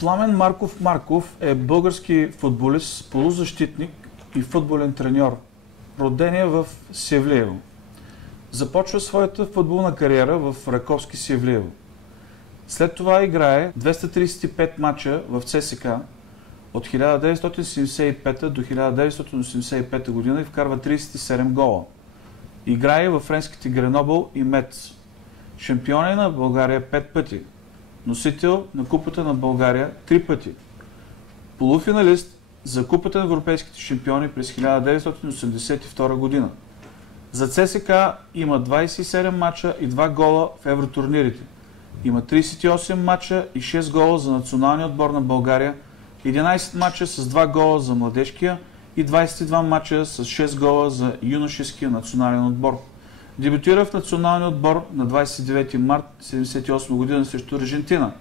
Пламен Марков Марков е български футболист, полузащитник и футболен треньор. Роден е в Севлиево. Започва своята футболна кариера в Раковски Севлиево. След това играе 235 мача в ЦСКА от 1975 до 1985 година и вкарва 37 гола. Играе във френските Гренобъл и Мец. Шампион е на България 5 пъти. Носител на Купата на България 3 пъти. Полуфиналист за Купата на европейските шампиони през 1982 година. За ЦСКА има 27 мача и 2 гола в евротурнирите. Има 38 мача и 6 гола за националния отбор на България, 11 мача с 2 гола за младежкия и 22 мача с 6 гола за юношеския национален отбор. Дебютира в националния отбор на 29 март 1978 година срещу Аржентина.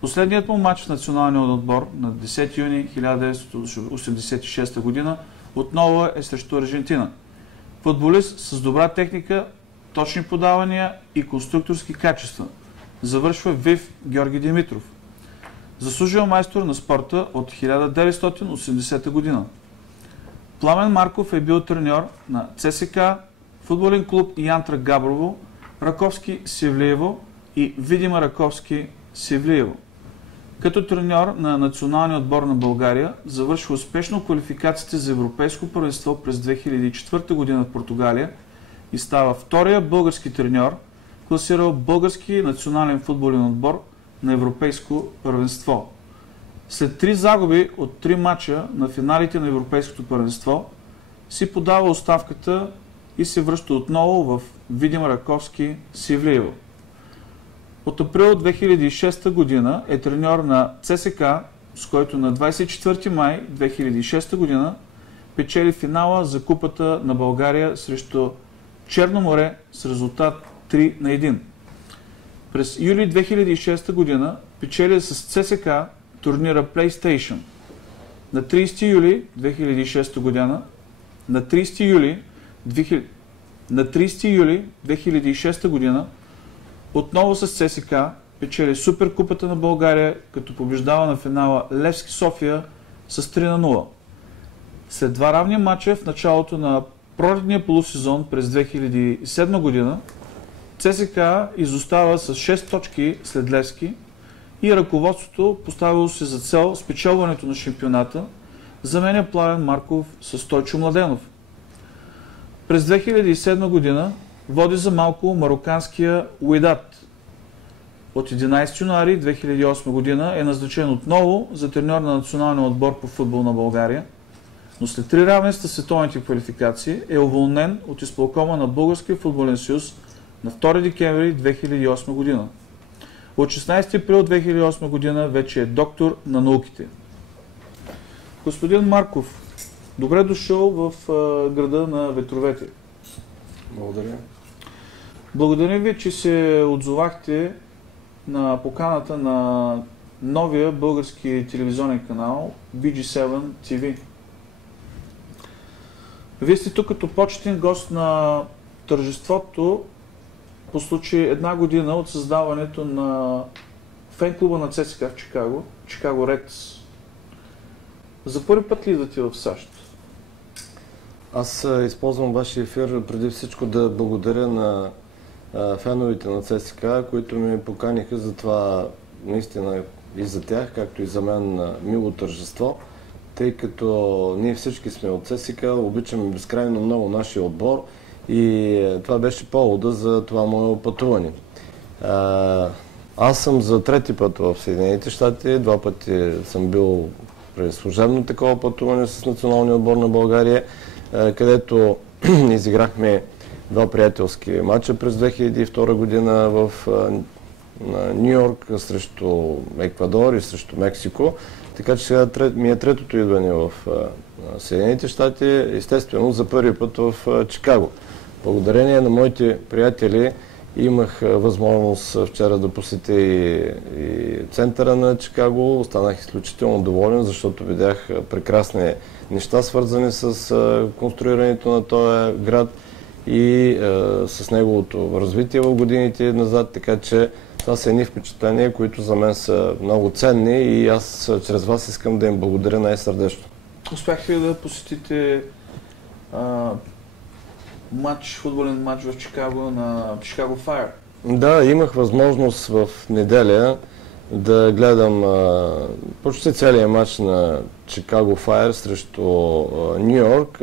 Последният му матч в националния отбор на 10 юни 1986 година отново е срещу Аржентина. Футболист с добра техника, точни подавания и конструкторски качества. Завършва ВИФ Георги Димитров. Заслужил майстор на спорта от 1980 година. Пламен Марков е бил треньор на ЦСКА, футболен клуб Янтра Габрово, Раковски Севлиево и Видима Раковски Севлиево. Като треньор на националния отбор на България завършва успешно квалификациите за европейско първенство през 2004 година в Португалия и става втория български треньор, класирал български национален футболен отбор на европейско първенство. След 3 загуби от 3 мача на финалите на европейското първенство си подава оставката и се връща отново в Видим Раковски Севлиево. От април 2006 година е треньор на ЦСКА, с който на 24 май 2006 година печели финала за Купата на България срещу Черно море с резултат 3-1. През юли 2006 година печели с ЦСКА турнира PlayStation. На 30 юли 2006 година на 30 юли 2006 година отново с ЦСКА печели Суперкупата на България, като побеждава на финала Левски София с 3-0. След 2 равни мача в началото на пролетния полусезон през 2007 година ЦСКА изостава с 6 точки след Левски и ръководството, поставило се за цел спечелването на шампионата, заменя Пламен Марков с Стойчо Младенов. През 2007 година води за малко мароканския Уидат. От 11 януари 2008 година е назначен отново за треньор на националния отбор по футбол на България, но след 3 равенства световните квалификации е уволнен от изпълкома на Българския футболен съюз на 2 декември 2008 година. От 16 април 2008 година вече е доктор на науките. Господин Марков, добре дошъл в града на ветровете. Благодаря. Благодаря ви, че се отзовахте на поканата на новия български телевизионен канал BG7 TV. Вие сте тук като почетен гост на тържеството по случай 1 година от създаването на фен-клуба на ЦСКА в Чикаго, Чикаго Редс. За първи път ли идвате в САЩ? Аз използвам вашия ефир преди всичко да благодаря на феновете на ЦСКА, които ми поканиха за това наистина и за тях, както и за мен мило тържество, тъй като ние всички сме от ЦСКА, обичаме безкрайно много нашия отбор и това беше повода за това мое пътуване. Аз съм за 3-ти път в Съединените щати, 2 пъти съм бил при служебно такова пътуване с националния отбор на България, където изиграхме 2 приятелски матча през 2002 година в Ню Йорк срещу Еквадор и срещу Мексико. Така че сега ми е 3-то идване в Съединените щати, естествено за първи път в Чикаго. Благодарение на моите приятели имах възможност вчера да посетя и центъра на Чикаго. Останах изключително доволен, защото видях прекрасни неща, свързани с конструирането на този град и с неговото развитие в годините назад, така че Това са едни впечатления, които за мен са много ценни и аз чрез вас искам да им благодаря най-сърдечно. Успяхте ли да посетите футболен матч в Чикаго на Chicago Fire? Да, имах възможност в неделя да гледам почти целият матч на Chicago Fire срещу Ню Йорк.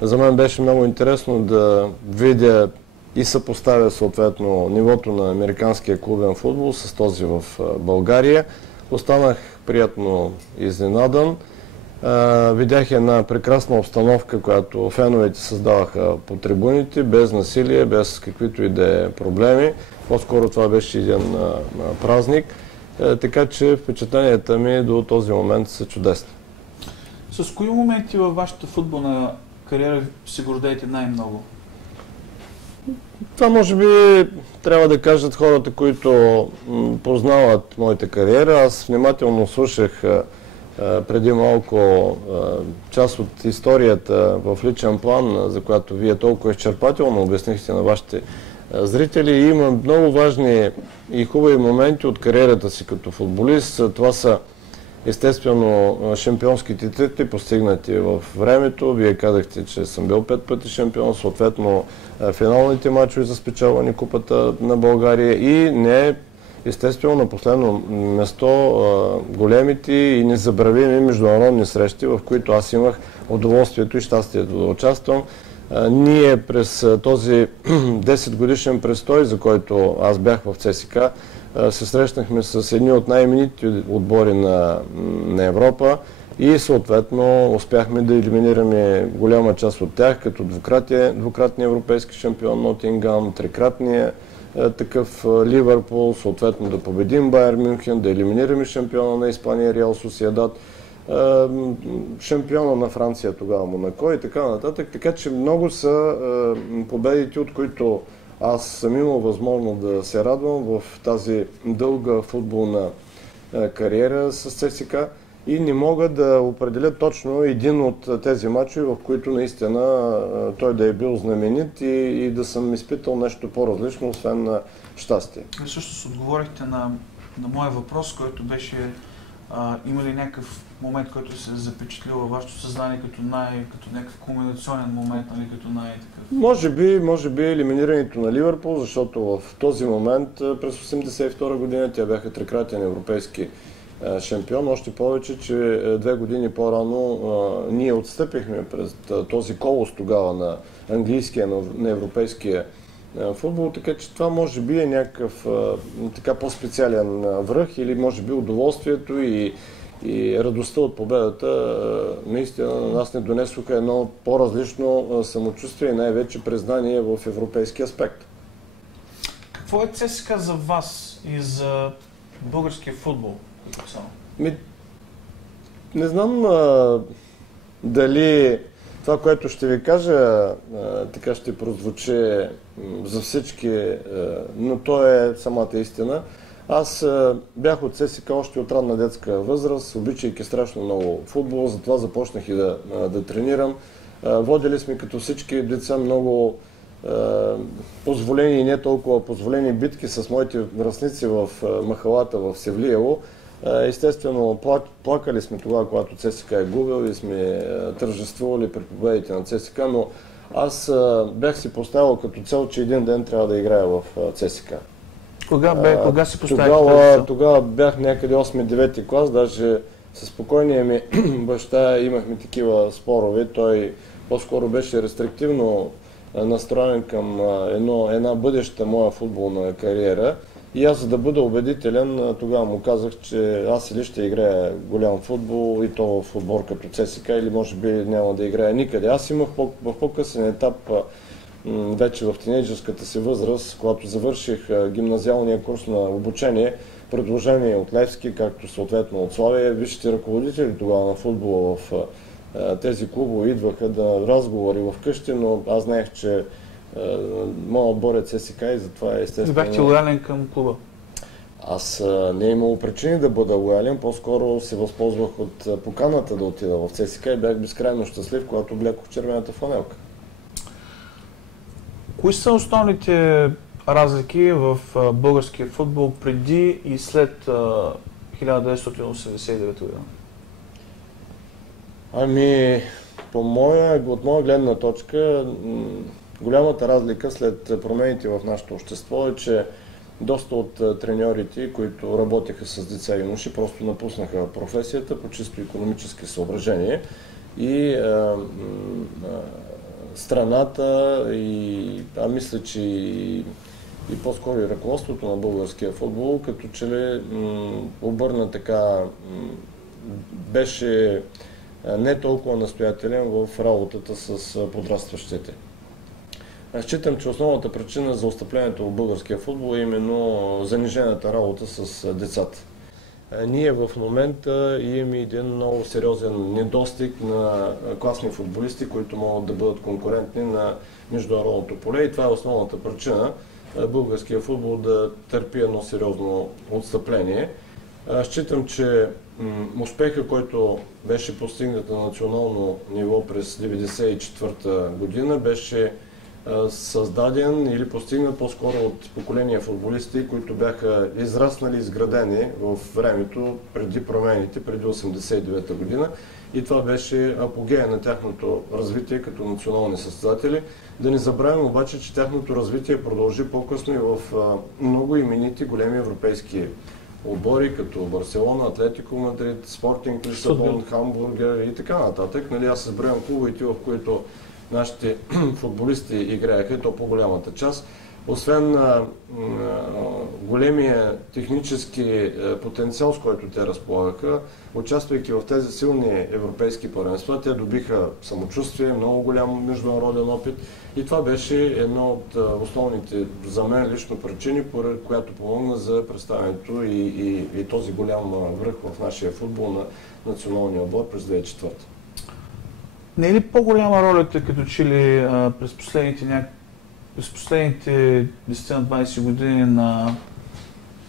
За мен беше много интересно да видя и съпоставя съответно нивото на американския клубен футбол с този в България. Останах приятно изненадан. Видях една прекрасна обстановка, която феновете създаваха по трибуните, без насилие, без каквито и да е проблеми. По-скоро това беше един празник, така че впечатленията ми до този момент са чудесни. С кои моменти във вашата футболна кариера се гордеете най-много? Това може би трябва да кажат хората, които познават моята кариера. Аз внимателно слушах преди малко част от историята в личен план, за която вие толкова изчерпателно обяснихте на вашите зрители. И има много важни и хубави моменти от кариерата си като футболист. Това са естествено шампионските титли, постигнати в времето. Вие казахте, че съм бил 5 пъти шампион, съответно финалните мачове за спечелване Купата на България и не естествено на последно место големите и незабравими международни срещи, в които аз имах удоволствието и щастието да участвам. Ние през този 10 годишен престой, за който аз бях в ЦСКА, се срещнахме с едни от най-именитите отбори на Европа и съответно успяхме да елиминираме голяма част от тях, като двукратния европейски шампион Нотингам, трикратния такъв Ливърпул, съответно да победим Байер Мюнхен, да елиминираме шампиона на Испания Реал Сосиедад, шампиона на Франция тогава Монако и така нататък. Така че много са победите, от които аз съм имал възможност да се радвам в тази дълга футболна кариера с ЦСКА и не мога да определя точно един от тези мачове, в които наистина той да е бил знаменит и да съм изпитал нещо по-различно, освен на щастие. Вие също отговорихте на моя въпрос, който беше има ли някакъв момент, който се е запечатлил във вашето съзнание като някакъв кулминационен момент, нали, като най-такъв? Може би елиминирането на Ливърпул, защото в този момент през 1982 година тя бяха трикратен европейски шампион. Още повече, че 2 години по-рано ние отстъпихме през този колос тогава на английския, на европейския футбол, така че това може би е някакъв така по-специален връх или може би удоволствието и радостта от победата наистина на нас не донесоха едно по-различно самочувствие и най-вече признание в европейски аспект. Какво е ЦСКА за вас и за българския футбол? Не знам дали това, което ще ви кажа, така ще прозвучи за всички, но то е самата истина. Аз бях от ЦСКА още от ранна детска възраст, обичайки страшно много футбол, затова започнах и да тренирам. Водили сме като всички деца много позволени и не толкова позволени битки с моите връстници в махалата в Севлиево. Естествено, плакали сме тогава, когато ЦСКА е губил и сме тържествували при победите на ЦСКА, но аз бях си поставил като цел, че един ден трябва да играя в ЦСКА. Кога си поставихте? Тогава бях някъде 8-9 клас, даже със спокойния ми баща имахме такива спорове. Той по-скоро беше рестриктивно настроен към една бъдеща моя футболна кариера. И аз, за да бъда убедителен, тогава му казах, че аз или ще играя голям футбол и то в отбор като ЦСКА, или може би няма да играя никъде. Аз имах в по-късен етап, вече в тинейджърската си възраст, когато завърших гимназиалния курс на обучение, предложение от Левски, както съответно от Славия, висшите ръководители тогава на футбола в тези клубове идваха да разговори в къщи, но аз знаех, че моят отбор е ЦСКА и затова е естествено... Бяхте лоялен към клуба? Аз не е имало причини да бъда лоялен, по-скоро се възползвах от поканата да отида в ЦСКА и бях безкрайно щастлив, когато облякох червената фланелка. Кои са основните разлики в българския футбол преди и след 1989 година? Ами, от моя гледна точка, голямата разлика след промените в нашето общество е, че доста от треньорите, които работеха с деца и юноши, просто напуснаха професията по чисто икономически съображения и страната мисля, че и по-скоро и ръководството на българския футбол, като че ли обърна така, беше не толкова настоятелен в работата с подрастващите. Аз считам, че основната причина за отстъплението в българския футбол е именно занижената работа с децата. Ние в момента имаме един много сериозен недостиг на класни футболисти, които могат да бъдат конкурентни на международното поле и това е основната причина българския футбол да търпи едно сериозно отстъпление. Считам, че успеха, който беше постигнат на национално ниво през 1994 година, беше създаден или постигнат по-скоро от поколения футболисти, които бяха израснали, изградени в времето преди промените, преди 1989 година. И това беше апогея на тяхното развитие като национални състезатели. Да не забравим обаче, че тяхното развитие продължи по-късно и в много именити големи европейски отбори, като Барселона, Атлетико Мадрид, Спортинг Лисабон, Хамбургер и така нататък. Аз изброявам клубовете, в които нашите футболисти играеха, и то по-голямата част. Освен големия технически потенциал, с който те разполагаха, участвайки в тези силни европейски първенства, те добиха самочувствие, много голям международен опит и това беше едно от основните за мен лично причини, поради която помогна за представянето и този голям връх в нашия футбол на националния отбор през 2004. Не е ли по-голяма ролята, като че ли през последните 10-20 години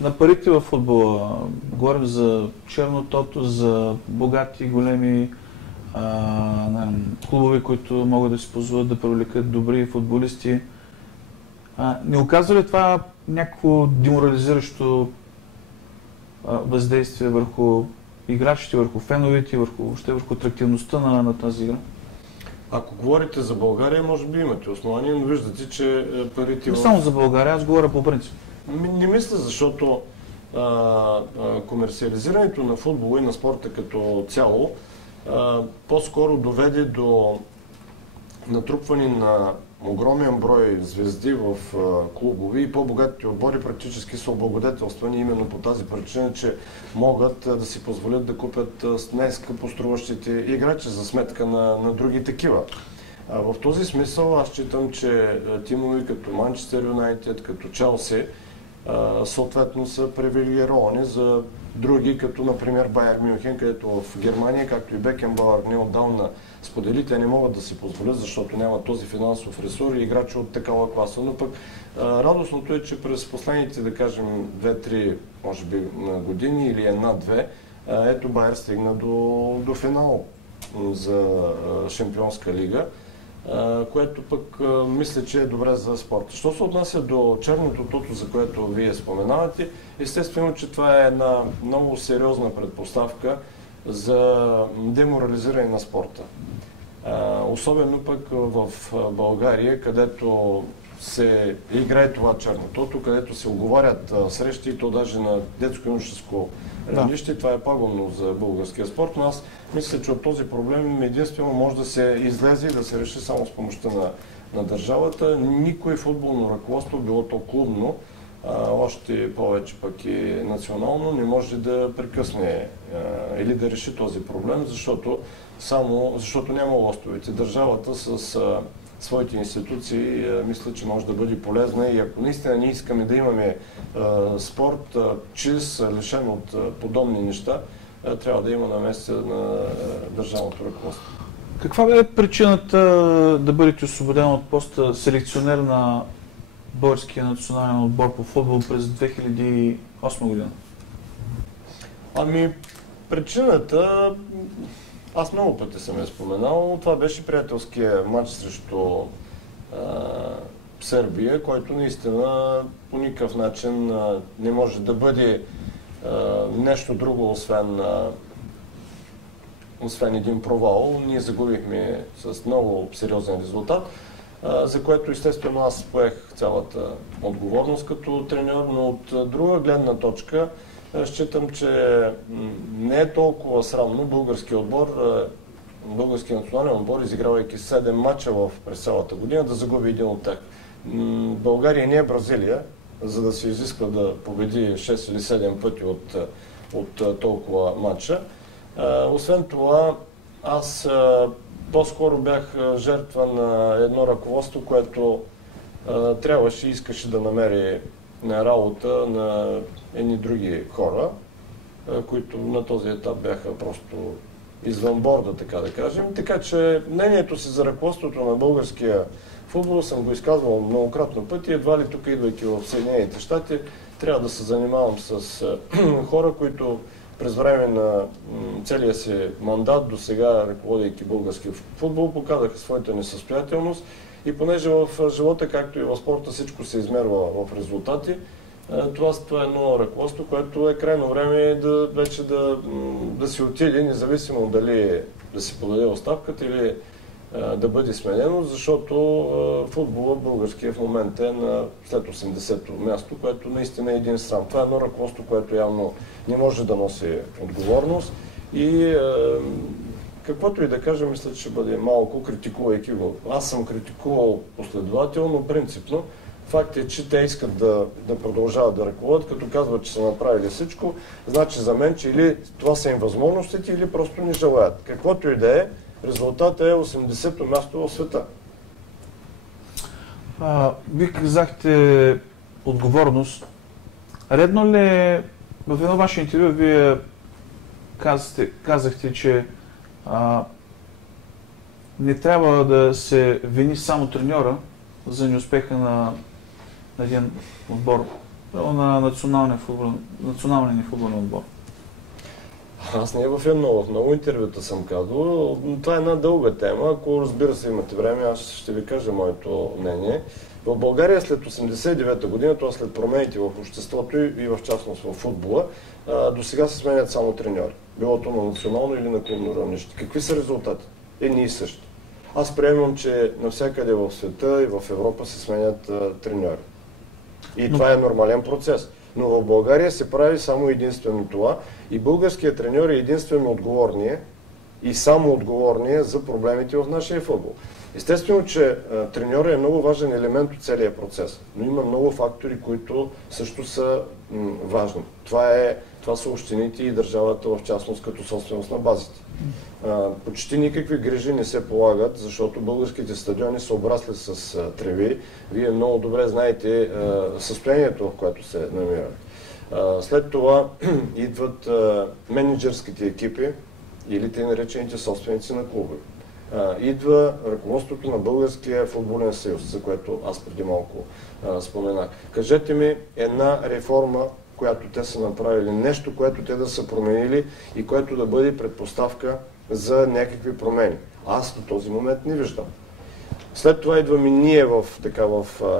на парите във футбола? Говорим за чернотото, за богати, големи клубове, които могат да си позволят да привлекат добри футболисти. Не оказва ли това някакво деморализиращо въздействие върху играчите, върху феновете, въобще върху атрактивността на тази игра? Ако говорите за България, може би имате основание, но виждате, че парите... Не само за България, аз говоря по принцип. Не мисля, защото комерциализирането на футбола и на спорта като цяло по-скоро доведе до натрупване на огромен брой звезди в клубове и по-богатите отбори практически са облагодетелствани именно по тази причина, че могат да си позволят да купят най-скъпо струващите играчи за сметка на други такива. В този смисъл аз считам, че тимове като Манчестър Юнайтед, като Челси, съответно са привилегировани за други, като например Байер Мюнхен, където в Германия, както и Бекенбауър неотдавна сподели, те не могат да си позволят, защото няма този финансов ресурс и играчи от такава класа. Но пък радостното е, че през последните, да кажем, 2-3, може би, години или една-две, ето Байер стигна до финал за Шампионска лига, което пък мисля, че е добре за спорта. Що се отнася до черното тото, за което вие споменавате, естествено, че това е една много сериозна предпоставка за деморализиране на спорта. Особено пък в България, където се играе това черно тото, където се оговарят срещи и то даже на детско-юношеско равнище. Това е пагубно за българския спорт, но аз мисля, че от този проблем единствено може да се излезе и да се реши само с помощта на държавата. Никой футболно ръководство, било то клубно, още повече пък и национално, не може да прекъсне или да реши този проблем, защото няма лостовете. Държавата с своите институции мисля, че може да бъде полезна и ако наистина ние искаме да имаме спорт чист, лишен от подобни неща, трябва да има намеса на държавното ръководство. Каква е причината да бъдете освободен от поста селекционер на българския национален отбор по футбол през 2008 година? Ами, причината, аз много пъти съм я споменал, това беше приятелския матч срещу Сърбия, който наистина по никакъв начин не може да бъде нещо друго, освен един провал. Ние загубихме с много сериозен резултат, за което естествено аз поех цялата отговорност като треньор, но от друга гледна точка считам, че не е толкова срамно българския национален отбор, изигравайки 7 мача през цялата година, да загуби един от тях. България не е Бразилия, за да се изисква да победи 6 или 7 пъти от толкова мача. Освен това, аз по-скоро бях жертва на едно ръководство, което трябваше и искаше да намери работа на едни други хора, които на този етап бяха просто извън борда, така да кажем. Така че мнението си за ръководството на българския футбол съм го изказвал многократно пъти. Едва ли тук, идвайки в Съединените щати, трябва да се занимавам с хора, които през време на целия си мандат до сега, ръководейки българския футбол, показаха своята несъстоятелност. И понеже в живота, както и в спорта, всичко се измерва в резултати, това е едно ръководство, което е крайно време вече да си отиде, независимо дали да си подаде оставката или да бъде сменено, защото футбола българския в момента е на след 80-то място, което наистина е един срам. Това е едно ръководство, което явно не може да носи отговорност и каквото и да кажа, мисля, че ще бъде малко, критикувайки го. Аз съм критикувал последователно, принципно. Факт е, че те искат да продължават да ръководят, като казват, че са направили всичко. Значи за мен, че или това са им възможностите, или просто не желаят. Каквото и да е, резултатът е 80-то място в света. Вие казахте отговорност. Редно ли е, в едно ваше интервю вие казахте, че не трябва да се вини само треньора за неуспеха на един отбор, на националния футболен отбор? Аз не в много интервюта съм казвал. Това е една дълга тема. Ако, разбира се, имате време, аз ще ви кажа моето мнение. В България след 1989 година, т.е. след промените в обществото и в частност в футбола, до сега се сменят само треньори. Било то на национално или на клубно равнище. Какви са резултати? Едни и същи. Аз приемам, че навсякъде в света и в Европа се сменят треньори. И това е нормален процес. Но в България се прави само единствено това и българският треньор е единствено отговорния и само отговорния за проблемите в нашия футбол. Естествено, че треньорът е много важен елемент от целия процес, но има много фактори, които също са важни. Това са общините и държавата в частност като собственост на базите. Почти никакви грижи не се полагат, защото българските стадиони са обрасли с треви. Вие много добре знаете състоянието, в което се намират. След това идват менеджерските екипи или те наречените собственици на клубове. Идва ръководството на Българския футболен съюз, за което аз преди малко споменах. Кажете ми една реформа, която те са направили, нещо, което те да са променили и което да бъде предпоставка за някакви промени. Аз до този момент не виждам. След това идваме ние в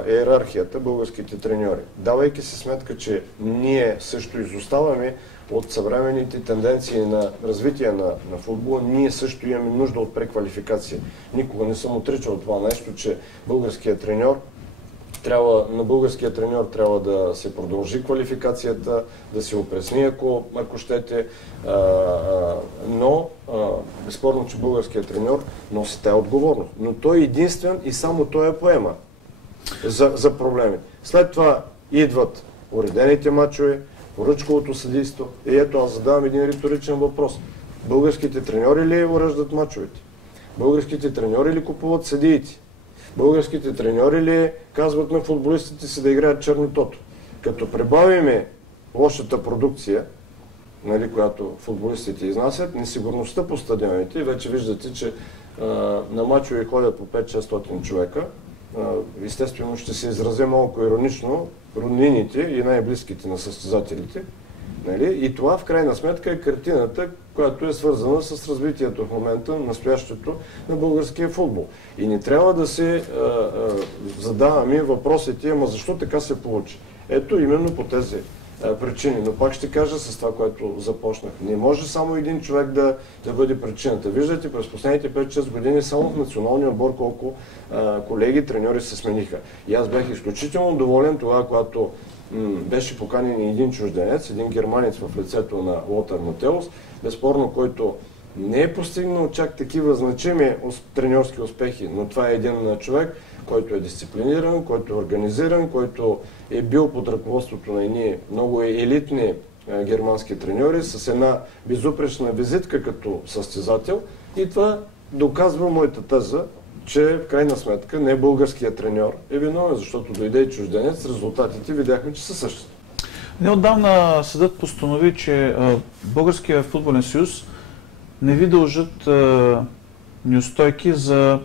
иерархията, българските треньори. Давайки се сметка, че ние също изоставаме от съвременните тенденции на развитие на футбола, ние също имаме нужда от преквалификация. Никога не съм отричал това нещо, че на българския треньор трябва да се продължи квалификацията, да се опресни, ако щете, но безспорно, че българският треньор носи тая отговорност. Но той е единствен и само той я поема за проблемите. След това идват уредените мачове, поръчковото съдийство. И ето аз задавам един риторичен въпрос. Българските треньори ли уреждат мачовете? Българските треньори ли купуват съдиите? Българските треньори ли казват на футболистите си да играят черно тото? Като прибавиме лошата продукция, която футболистите изнасят, несигурността по стадионите, вече виждате, че на мачове ходят по 5-600 човека. Естествено ще се изразя малко иронично, роднините и най-близките на състезателите Нали? И това в крайна сметка е картината, която е свързана с развитието в момента, настоящето на българския футбол. И не трябва да се задаваме въпросите, ама защо така се получи? Ето именно по тези причини. Но пак ще кажа с това, което започнах. Не може само един човек да бъде причината. Виждате, през последните 5-6 години само в националния отбор колко колеги, треньори се смениха. И аз бях изключително доволен тогава, когато беше поканен един чужденец, един германец в лицето на Лотар Матеус, безспорно, който не е постигнал чак такива значими треньорски успехи, но това е един човек, който е дисциплиниран, който е организиран, който е бил под ръководството на едни много елитни германски треньори с една безупречна визитка като състезател. И това доказва моята теза, че в крайна сметка не българският треньор е виновен, защото дойде и чужденец, резултатите видяхме, че са същите. Неотдавна съдът постанови, че Българския футболен съюз не ви дължат неустойки за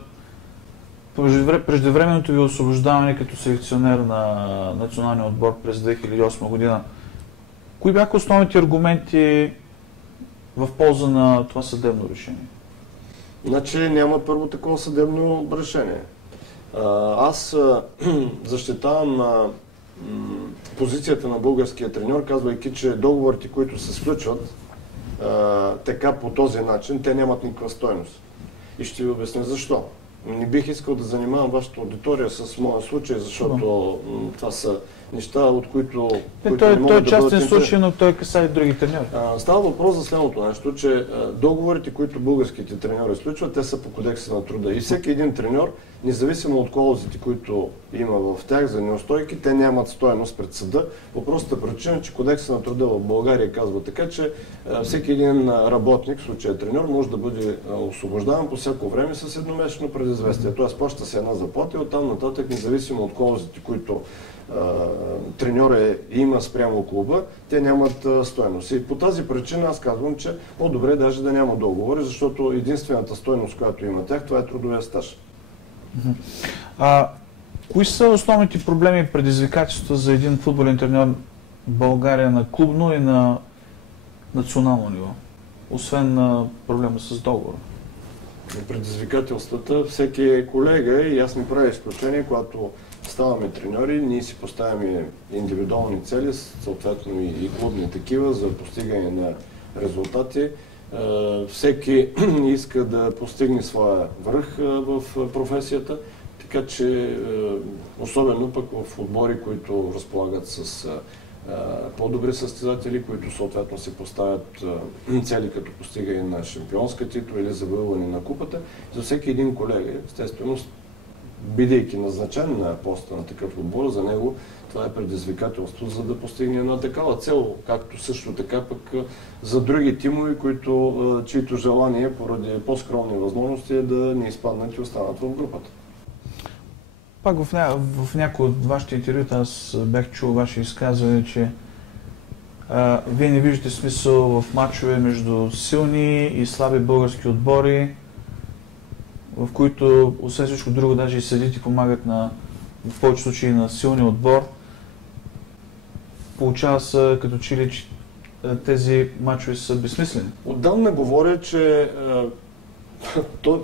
преждевременното ви освобождаване като селекционер на националния отбор през 2008 година. Кои бяха основните аргументи в полза на това съдебно решение? Значи няма първо такова съдебно решение. Аз защитавам позицията на българския треньор, казвайки, че договорите, които се сключват така по този начин, те нямат никаква стойност. И ще ви обясня защо. Не бих искал да занимавам вашата аудитория с моя случай, защото това са неща, от които той е частен случай, но той касае други треньори. Става въпрос за следното нещо, че договорите, които българските треньори сключват, те са по кодекса на труда. И всеки един треньор, независимо от клаузите, които има в тях за неустойки, те нямат стойност пред съда. По простата причина, че кодекса на труда в България казва така, че всеки един работник, в случая треньор, може да бъде освобождаван по всяко време с едномесечно предизвестие. Тоест плаща се една заплата и оттам нататък, независимо от клаузите, които треньора има спрямо клуба, те нямат стойност. И по тази причина аз казвам, че по-добре даже да няма договори, защото единствената стойност, която има тях, това е трудовия стаж. Кои са основните проблеми и предизвикателства за един футболен треньор в България на клубно и на национално ниво, освен на проблема с договора? Предизвикателствата, всеки колега, и аз не правя изключение, когато ставаме треньори, ние си поставяме индивидуални цели, съответно и клубни такива, за постигане на резултати. Всеки иска да постигне своя връх в професията, така че особено пък в отбори, които разполагат с по-добри състезатели, които съответно се поставят цели като постигане на шампионска титла или завоюване на купата. За всеки един колега, естествено, бидейки назначен на поста на такъв отбор, за него това е предизвикателство, за да постигне една такава цел, както също така пък за други тимове, чието желание поради по-скромни възможности е да не изпаднат и останат в групата. Пак в някои от вашите интервюта аз бях чул ваше изказване, че вие не виждате смисъл в мачове между силни и слаби български отбори, в които, освен всичко друго, даже и съдите помагат в повече случаи на силния отбор. Получава се като че тези мачове са безсмислени. Отдавна говоря, че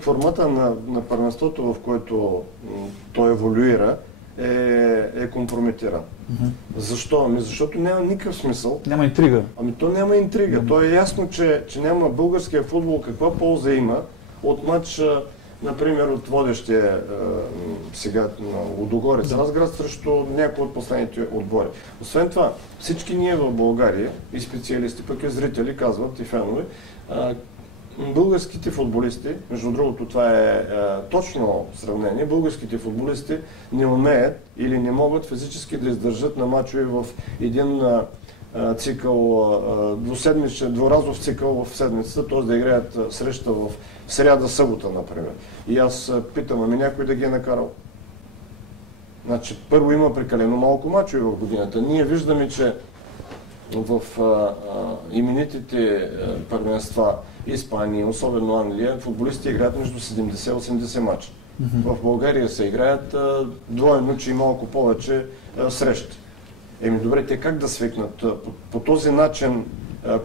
формата на първенството, в който той еволюира, е компрометиран. Защо? Защото няма никакъв смисъл. Няма интрига. То няма интрига. То е ясно, че няма българския футбол каква полза има от матч, например, от водещия сега на Лудогорец Разград срещу някои от последните отбори. Освен това, всички ние в България, и специалисти, пък и зрители казват, и фенове, българските футболисти, между другото това е точно сравнение, българските футболисти не умеят или не могат физически да издържат на мачове в един цикъл, дворазов цикъл в седмицата, т.е. да играят среща в сряда-събота, например. И аз питам, ами някой да ги е накарал? Значи, първо има прекалено малко мачове в годината. Ние виждаме, че в именитите първенства Испания, особено Англия, футболисти играят между 70-80 мача. В България се играят двойно, че и малко повече срещи. Еми добре, те как да свикнат? По този начин,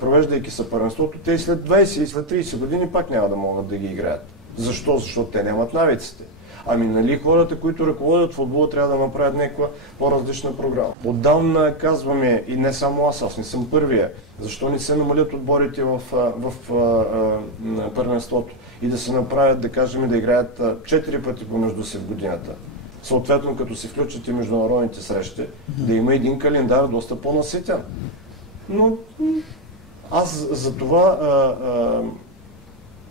провеждайки се първенството, те и след 20 и след 30 години пак няма да могат да ги играят. Защо? Защото те нямат навиците. Ами нали хората, които ръководят футбола, трябва да направят някаква по-различна програма. Отдавна казваме, и не само аз не съм първия, защо не се намалят отборите в първенството и да се направят, да кажем, да играят 4 пъти помежду си в годината. Съответно, като се включат и международните срещи, да има един календар доста по-наситен. Но аз за това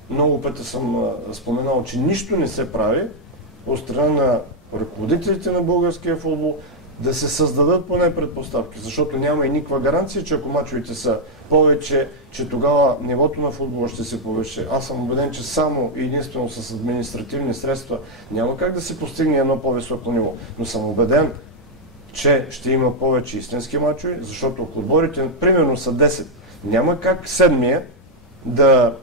много пъти съм споменал, че нищо не се прави от страна на ръководителите на българския футбол да се създадат поне предпоставки, защото няма и никаква гаранция, че ако мачовете са повече, че тогава нивото на футбола ще се повиши. Аз съм убеден, че само и единствено с административни средства няма как да се постигне едно по-високо ниво. Но съм убеден, че ще има повече истински мачове, защото ако отборите примерно са 10, няма как седмия да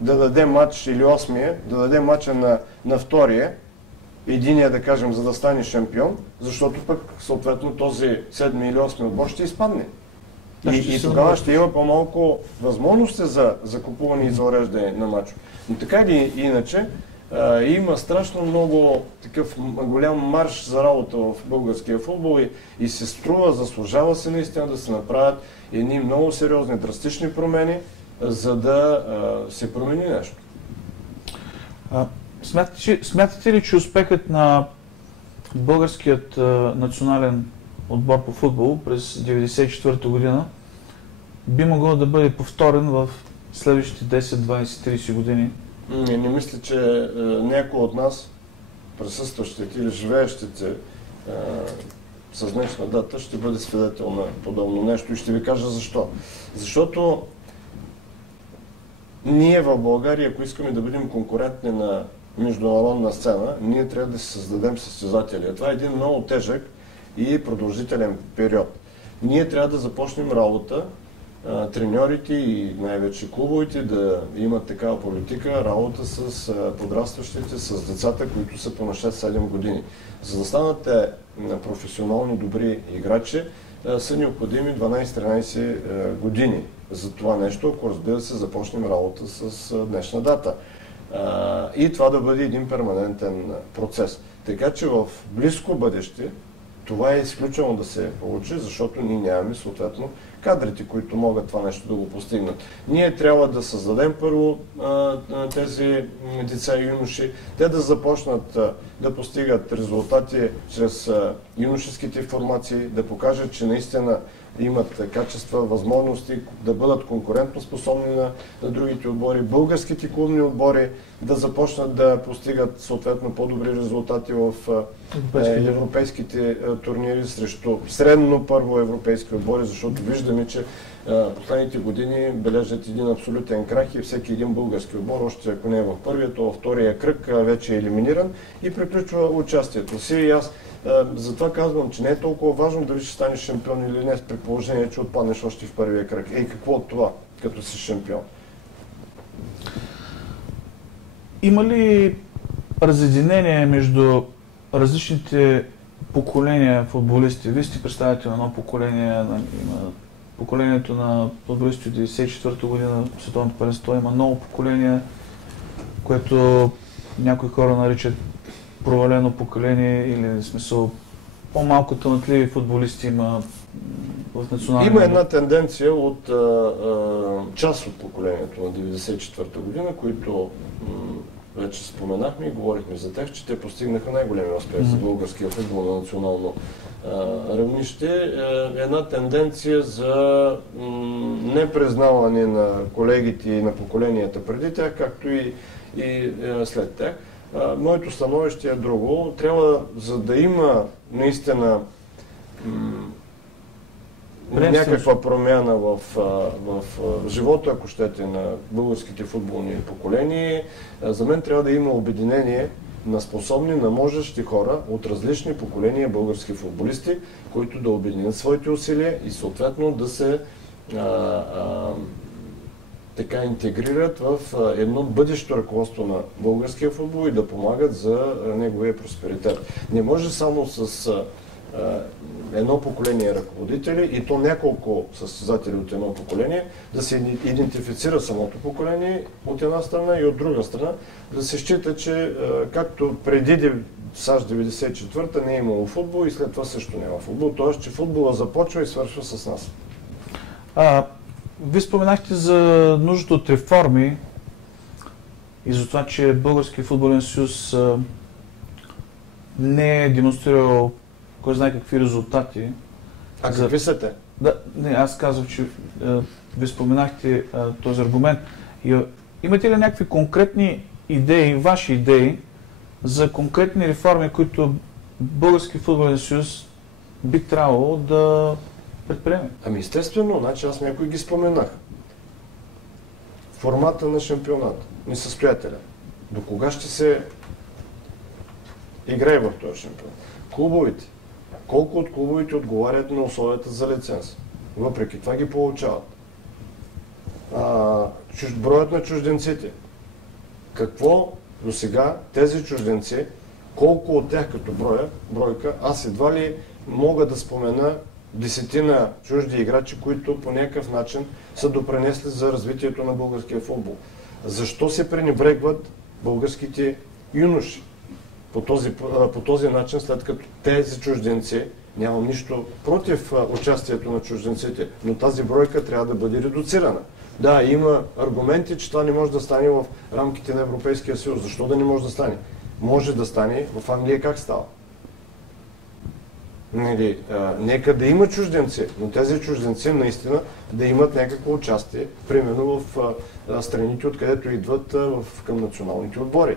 даде матч или 8-я, да даде матча на втория, единия, да кажем, за да стане шампион, защото пък съответно този 7 или 8 отбор ще изпадне. И тогава ще има по-малко възможности за купуване и за уреждане на мачо. Но така или иначе, има страшно много такъв голям марш за работа в българския футбол и се струва, заслужава се наистина да се направят едни много сериозни, драстични промени, за да се промени нещо. Смятате ли, че успехът на българският национален отбор по футбол през 1994 година би могъл да бъде повторен в следващите 10, 20, 30 години? Не мисля, че някой от нас, присъстващите или живеещите с днешна дата, ще бъде свидетел на подобно нещо и ще ви кажа защо. Защото ние в България, ако искаме да бъдем конкурентни на международна сцена, ние трябва да се създадем състезатели. Това е един много тежък и продължителен период. Ние трябва да започнем работа, треньорите и най-вече клубовете да имат такава политика, работа с подрастващите, с децата, които са по 6-7 години. За да станат професионални добри играчи, са необходими 12-13 години за това нещо, ако разбира се започнем работа с днешна дата. И това да бъде един перманентен процес. Така че в близко бъдеще това е изключено да се получи, защото ние нямаме съответно кадрите, които могат това нещо да го постигнат. Ние трябва да създадем първо тези деца и юноши, те да започнат да постигат резултати чрез юношеските формации, да покажат, че наистина имат качества, възможности да бъдат конкурентно способни на другите отбори. Българските клубни отбори да започнат да постигат съответно по-добри резултати в европейските турнири срещу средно първо европейски отбори, защото виждаме, че последните години бележат един абсолютен крах и всеки един български отбор, още ако не е в първия, то във втория кръг вече е елиминиран и приключва участието си. И аз затова казвам, че не е толкова важно дали ще станеш шампион или не, при положение, че отпаднеш още в първия кръг. Какво от това, като си шампион? Има ли разединение между различните поколения футболисти? Вие сте представител на едно поколение, поколението на футболисти от 1994 година, световното първенство, има ново поколение, което някои хора наричат провалено поколение или в смисъл по-малко талантливи футболисти има в националния. Има една тенденция от част от поколението на 1994 година, които вече споменахме и говорихме за тях, че те постигнаха най-големи успех за българския футбол на национално равнище. Една тенденция за непризнаване на колегите и на поколенията преди тях, както и след тях. Моето становище е друго. Трябва, за да има наистина някаква промяна в живота, ако щете, на българските футболни поколения, за мен трябва да има обединение на способни, на можещи хора от различни поколения български футболисти, които да обединят своите усилия и съответно да се така интегрират в едно бъдещо ръководство на българския футбол и да помагат за неговия просперитет. Не може само с едно поколение ръководители и то няколко състезатели от едно поколение, да се идентифицира самото поколение от една страна и от друга страна, да се счита, че както преди САЩ 94-та не е имало футбол и след това също няма футбол, т.е. че футбола започва и свършва с нас. Вие споменахте за нуждата от реформи и за това, че Българския футболен съюз не е демонстрирал кой знае какви резултати. Какви са те? Не, аз казвам, че ви споменахте този аргумент. Имате ли някакви конкретни идеи, ваши идеи за конкретни реформи, които Български футболен съюз би трябвало да предприеме? Естествено, значи аз някой ги споменах. Формата на шампионата, несъстоятелен. До кога ще се играе в този шампионат? Клубовите. Колко от клубовете отговарят на условията за лиценз? Въпреки това ги получават. Броят на чужденците. Какво до сега тези чужденци, колко от тях като бройка, аз едва ли мога да спомена 10 чужди играчи, които по някакъв начин са допринесли за развитието на българския футбол. Защо се пренебрегват българските юноши по този начин, след като тези чужденци, нямам нищо против участието на чужденците, но тази бройка трябва да бъде редуцирана. Да, има аргументи, че това не може да стане в рамките на Европейския съюз. Защо да не може да стане? Може да стане в Англия как става. Нека да има чужденци, но тези чужденци наистина да имат някакво участие, примерно в страните, откъдето идват към националните отбори.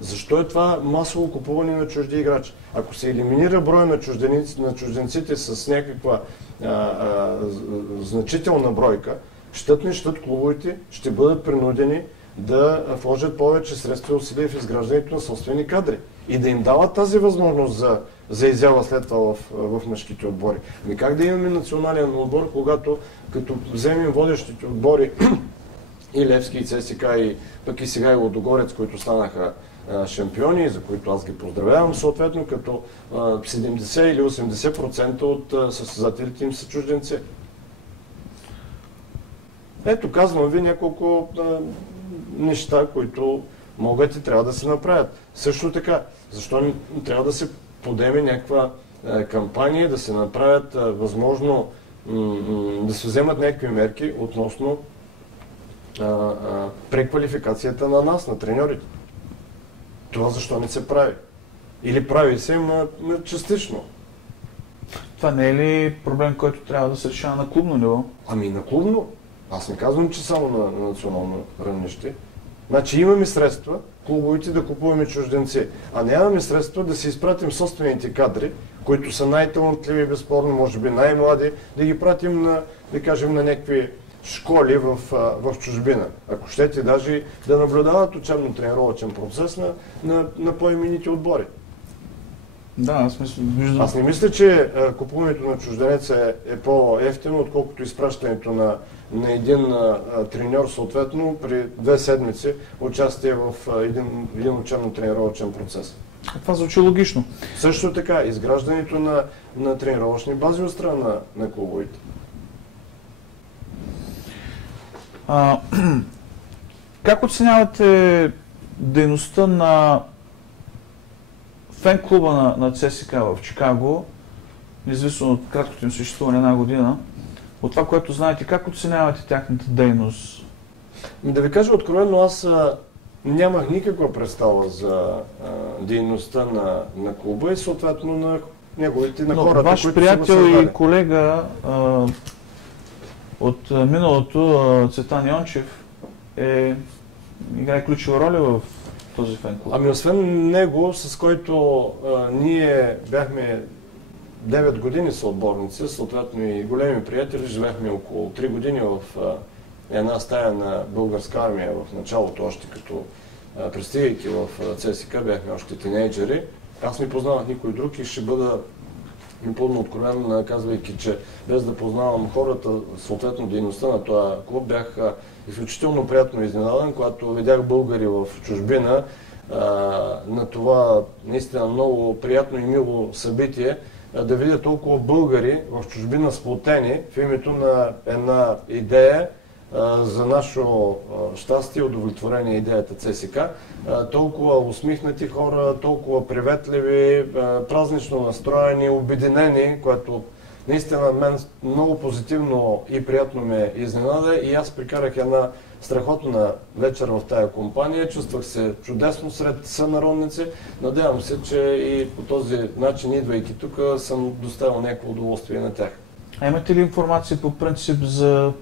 Защо е това масово купуване на чужди играчи? Ако се елиминира броя на чужденците с някаква значителна бройка, щат не щат клубовете ще бъдат принудени да вложат повече средства и усилия в изграждането на собствени кадри и да им дават тази възможност за изява след това в мъжките отбори. Как да имаме национален отбор, когато като вземем водещите отбори и Левски, и ЦСКА, и пък и сега и Лудогорец, които станаха шампиони, за които аз ги поздравявам, съответно като 70 или 80% от състезателите им са чужденци. Ето, казвам ви няколко неща, които могат и трябва да се направят. Също така, защо не трябва да се подеме някаква кампания, да се направят възможно, да се вземат някакви мерки относно преквалификацията на нас, на треньорите. Това защо не се прави? Или прави се, но частично. Това не е ли проблем, който трябва да се решава на клубно ниво? На клубно. Аз не казвам, че само на национално равнище. Значи имаме средства, клубовете да купуваме чужденци, а нямаме средства да си изпратим собствените кадри, които са най-талантливи, безспорно, може би най-млади, да ги пратим да кажем, на някакви школи в чужбина. Ако щете даже да наблюдават учебно-тренировъчен процес на по-имените отбори. Да, аз не мисля, че купуването на чужденеца е по-ефтино, отколкото изпращането на един треньор, съответно, при 2 седмици участие в един учебно-тренировъчен процес. Това звучи логично. Също така, изграждането на тренировъчни бази от страна на клубовете. Как оценявате дейността на фен-клуба на ЦСКА в Чикаго, независимо от краткото им съществуване 1 година? От това, което знаете, как оценявате тяхната дейност? Да ви кажа откровено, аз нямах никаква представа за дейността на клуба и съответно на неговите, на хората, ваш които приятел и колега от миналото, Цветан Йончев, играе ключова роля в този фен-клуб. Освен него, с който ние бяхме 9 години съотборници, съответно и големи приятели, живеехме около 3 години в една стая на българска армия в началото, още като пристигайки в ЦСКА, бяхме още тинейджери. Аз не познавах никой друг и ще бъда непълно откровен, казвайки, че без да познавам хората, съответно дейността на този клуб, бях изключително приятно изненадан, когато видях българи в чужбина на това наистина много приятно и мило събитие, да видя толкова българи в чужбина сплотени в името на една идея, за наше щастие и удовлетворение идеята ЦСК. Толкова усмихнати хора, толкова приветливи, празнично настроени, обединени, което наистина мен много позитивно и приятно ме изненада и аз прикарах една страхотна вечер в тая компания. Чувствах се чудесно сред сънародници. Надявам се, че и по този начин, идвайки тук, съм доставил някакво удоволствие на тях. А имате ли информация по принцип за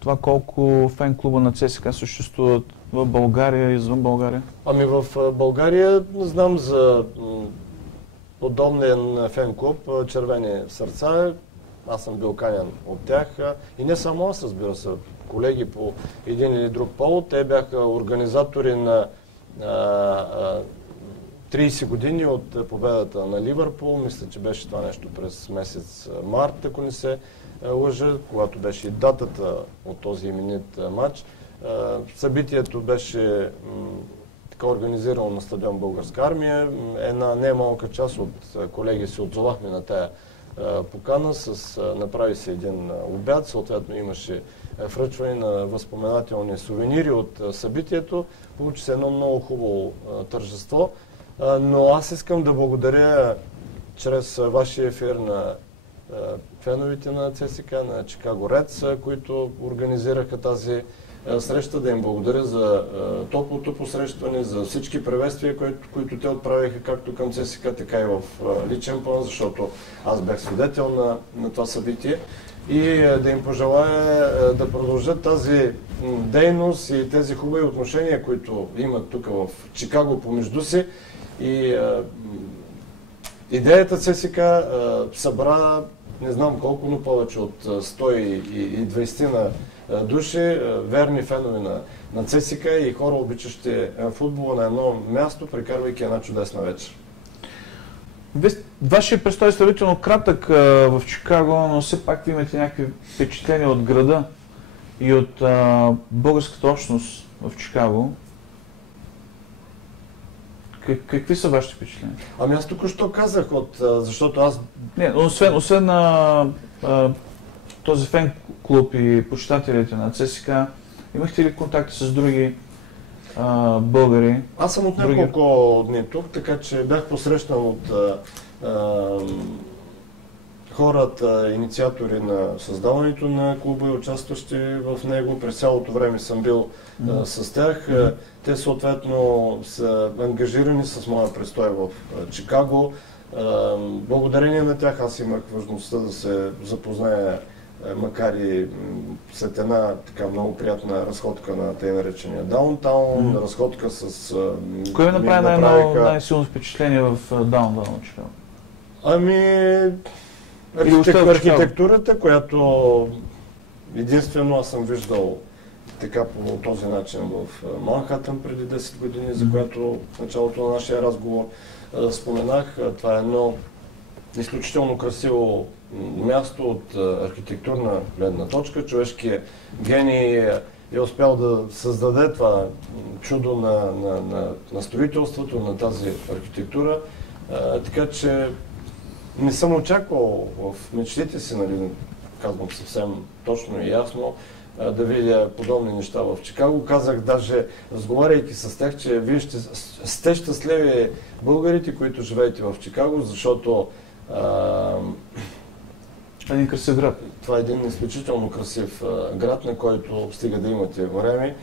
това колко фен клуба на ЦСКА съществуват в България и извън България? Ами в България знам за подобен фен клуб Червени сърца. Аз съм бил канен от тях. И не само аз, разбира се, колеги по един или друг повод. Те бяха организатори на 30 години от победата на Ливърпул. Мисля, че беше това нещо през месец март, ако не се лъжа, когато беше и датата от този именит матч. Събитието беше така организирано на стадион Българска армия. Една немалка част от колеги се отзовахме на тая покана, направи се един обяд, съответно имаше връчване на възпоменателни сувенири от събитието. Получи се едно много хубаво тържество, но аз искам да благодаря чрез вашия ефир на феновете на ЦСКА, на Чикаго Редс, които организираха тази среща, да им благодаря за топлото посрещане, за всички приветствия, които те отправиха както към ЦСКА, така и в личен план, защото аз бях свидетел на това събитие. И да им пожелая да продължат тази дейност и тези хубави отношения, които имат тук в Чикаго помежду си. И идеята ЦСКА събра не знам колко, но повече от 120 на души, верни фенове на ЦСКА и хора, обичащи футбола на едно място, прекарвайки една чудесна вечер. Вашия престой е сравнително кратък в Чикаго, но все пак ви имате някакви впечатления от града и от българската общност в Чикаго. Какви са вашите впечатления? Ами аз току-що казах, защото аз... Не, освен този фен клуб и почитателите на ЦСКА, имахте ли контакти с други българи? Аз съм от няколко дни тук, така че бях посрещнал от хората, инициатори на създаването на клуба и участващи в него. През цялото време съм бил с тях. Те съответно са ангажирани с моя престой в Чикаго. Благодарение на тях аз имах възможността да се запозная, макар и след една така много приятна разходка на тъй наречения даунтаун, разходка с... Кой ви направи най-силно впечатление в даунтаун Чикаго? Ами... Архитектурата, която единствено аз съм виждал така по този начин в Манхатън преди 10 години, за което в началото на нашия разговор споменах. Това е едно изключително красиво място от архитектурна гледна точка. Човешкият гений е успял да създаде това чудо на строителството, на тази архитектура. Така че не съм очаквал в мечтите си, нали, казвам съвсем точно и ясно, да видя подобни неща в Чикаго. Казах даже, разговаряйки с тях, че вие сте щастливи българите, които живеете в Чикаго, защото един красив град. Това е един изключително красив град, на който стига да имате време.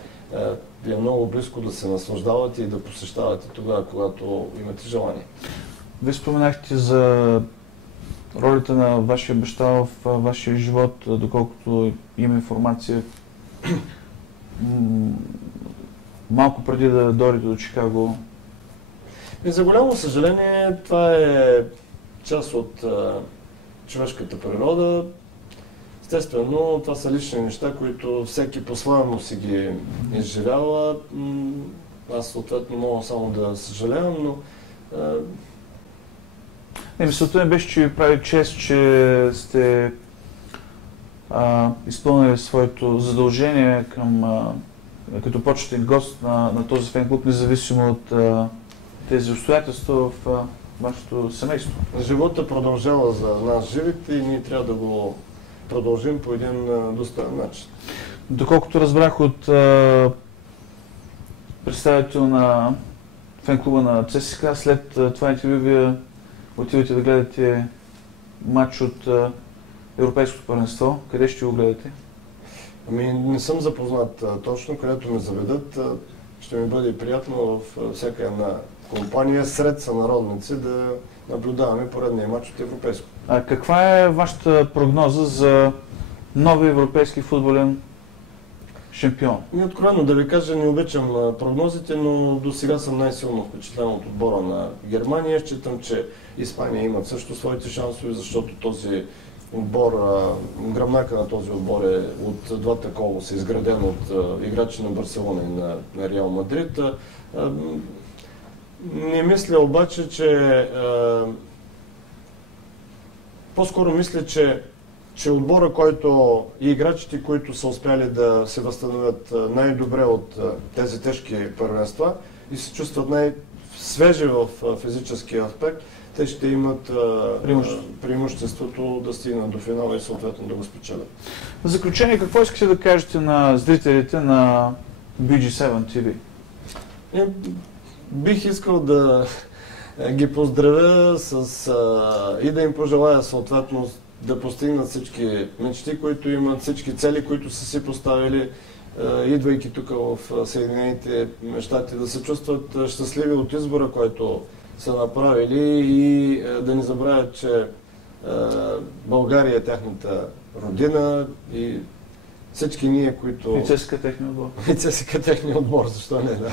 Ви е много близко да се наслаждавате и да посещавате тогава, когато имате желание. Вие споменахте за ролята на вашия баща в вашия живот, доколкото има информация. Малко преди да дойдете до Чикаго. И за голямо съжаление, това е част от човешката природа. Естествено, това са лични неща, които всеки по-своему си ги изживява. Аз съответно мога само да съжалявам, но... Мисълта ми беше, че ви прави чест, че сте изпълнили своето задължение като почетен гост на този фен клуб, независимо от тези обстоятелства в вашето семейство? Живота продължава за нас живите и ние трябва да го продължим по един достоен начин. Доколкото разбрах от представител на фен-клуба на ЦСКА, след това интервю вие отивате да гледате матч от Европейското първенство. Къде ще го гледате? Ами не съм запознат точно, където ме заведат. Ще ми бъде приятно в всяка една компания сред сънародници да наблюдаваме поредния матч от Европейско. А каква е вашата прогноза за новия европейски футболен шампион? Откровено да ви кажа, не обичам прогнозите, но до сега съм най-силно впечатлен от отбора на Германия. Считам, че Испания имат също своите шансове, защото този отбор, гръбнака на този отбор е от двата колоса, изграден от играчи на Барселона и на Реал Мадрид. Не мисля обаче, че... По-скоро мисля, че отбора, който и играчите, които са успяли да се възстановят най-добре от тези тежки първенства и се чувстват най-свежи в физическия аспект, те ще имат преимуществото да стигнат до финала и съответно да го спечелят. В заключение, какво искате да кажете на зрителите на BG7 TV? Бих искал да ги поздравя и да им пожелая съответно да постигнат всички мечти, които имат, всички цели, които са си поставили, идвайки тук в Съединените щати, да се чувстват щастливи от избора, който са направили и да не забравят, че България е тяхната родина и всички ние, които... И ЦСКА техния отбор. И ЦСКА техния отбор, защо не, да.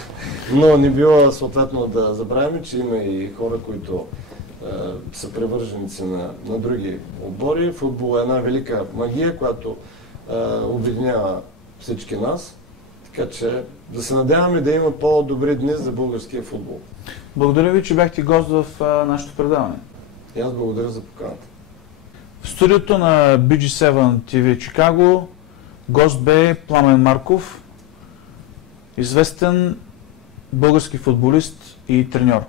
Но не било съответно да забравяме, че има и хора, които са привърженици на други отбори. Футбол е една велика магия, която обединява всички нас. Така че да се надяваме да има по-добри дни за българския футбол. Благодаря ви, че бяхте гост в нашето предаване. И аз благодаря за поканата. В студиото на BG7 TV Чикаго гост бе Пламен Марков, известен български футболист и треньор.